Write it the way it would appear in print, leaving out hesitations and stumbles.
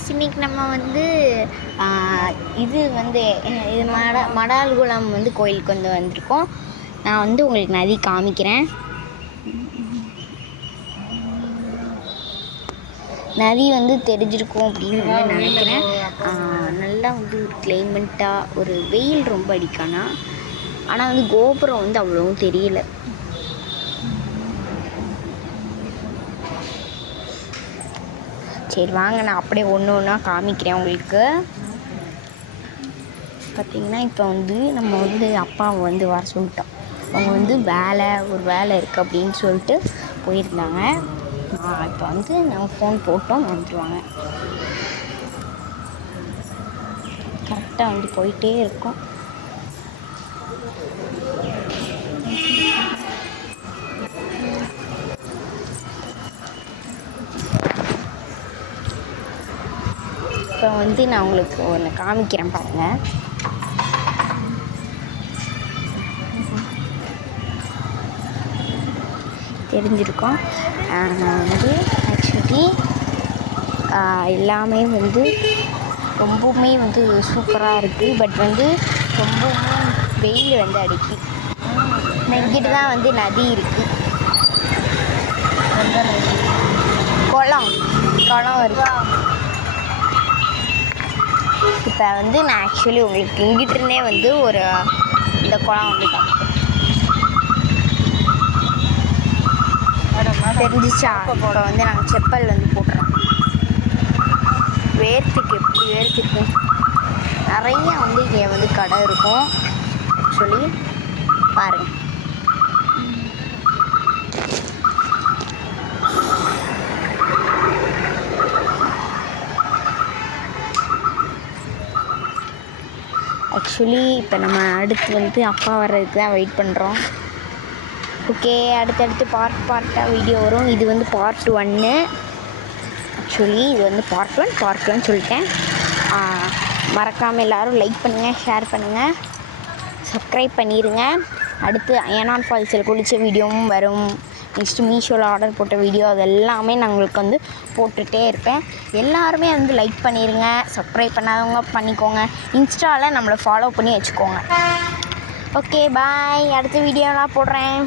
Guys, இன்றைக்கி நம்ம வந்து இது மடால்குளம் வந்து கோயிலுக்கு வந்து வந்திருக்கோம். நான் வந்து உங்களுக்கு நதி காமிக்கிறேன். நதி வந்து தெரிஞ்சிருக்கும் அப்படின்னு வந்து நினைக்கிறேன். நல்லா வந்து ஒரு கிளைமேட்டாக, ஒரு வெயில் ரொம்ப அடிக்கானா, ஆனால் வந்து கோபுரம் வந்து அவ்வளோவும் தெரியல. சரி வாங்க, நான் அப்படியே ஒன்று ஒன்றா காமிக்கிறேன் உங்களுக்கு. பார்த்திங்கன்னா இப்போ வந்து நம்ம வந்து அப்பாவை வந்து வர சொல்லிட்டோம். அவங்க வந்து ஒரு வேலை இருக்குது அப்படின்னு சொல்லிட்டு போயிருந்தாங்க. இப்போ வந்து நாங்கள் ஃபோன் போட்டோம், வந்துடுவாங்க. கரெக்டாக வந்து போயிட்டே இருக்கோம். இப்போ வந்து நான் உங்களுக்கு ஒன்று காமிக்கிறேன் பாருங்கள். தெரிஞ்சிருக்கோம். வந்து ஆக்சுவலி எல்லாமே வந்து ரொம்பவுமே வந்து சூப்பராக இருக்குது. பட் வந்து ரொம்பவுமே வெயில் வந்து அடிக்கி. இங்கிட்டு தான் வந்து நதி இருக்குது, குளம் இருக்குது. இப்போ வந்து நான் ஆக்சுவலி உங்களுக்கு இங்கிட்டிருந்தே வந்து இந்த குளம் வந்து தெரிஞ்சிச்சா. இப்போ வந்து நாங்கள் செப்பல் வந்து போட்டுறோம். எப்படி வேர்த்துக்கு நிறையா வந்து இங்கே வந்து கடை இருக்கும். ஆக்சுவலி பாருங்கள், இப்போ நம்ம அடுத்து வந்து அப்பா வர்றதுக்கு தான் வெயிட் பண்ணுறோம். ஓகே, அடுத்தடுத்து பார்ட்டாக வீடியோ வரும். இது வந்து பார்ட் 1. ஆக்சுவலி இது வந்து பார்ட் 1 சொல்லிட்டேன். மறக்காமல் எல்லோரும் லைக் பண்ணுங்கள், ஷேர் பண்ணுங்கள், சப்ஸ்கிரைப் பண்ணிடுங்க. அடுத்து அயனான் ஃபால்ஸில் குளித்த வீடியோவும் வரும். நெக்ஸ்ட்டு மீஷோவில் ஆர்டர் போட்ட வீடியோ, அது எல்லாமே நான் உங்களுக்கு வந்து போட்டுகிட்டே இருப்பேன். எல்லாருமே வந்து லைக் பண்ணிடுங்க. சப்ஸ்கிரைப் பண்ணாதவங்க பண்ணிக்கோங்க. இன்ஸ்டாவில் நம்மளை ஃபாலோ பண்ணி வச்சுக்கோங்க. Okay bye. அடுத்த வீடியோலாம் போடுறேன்.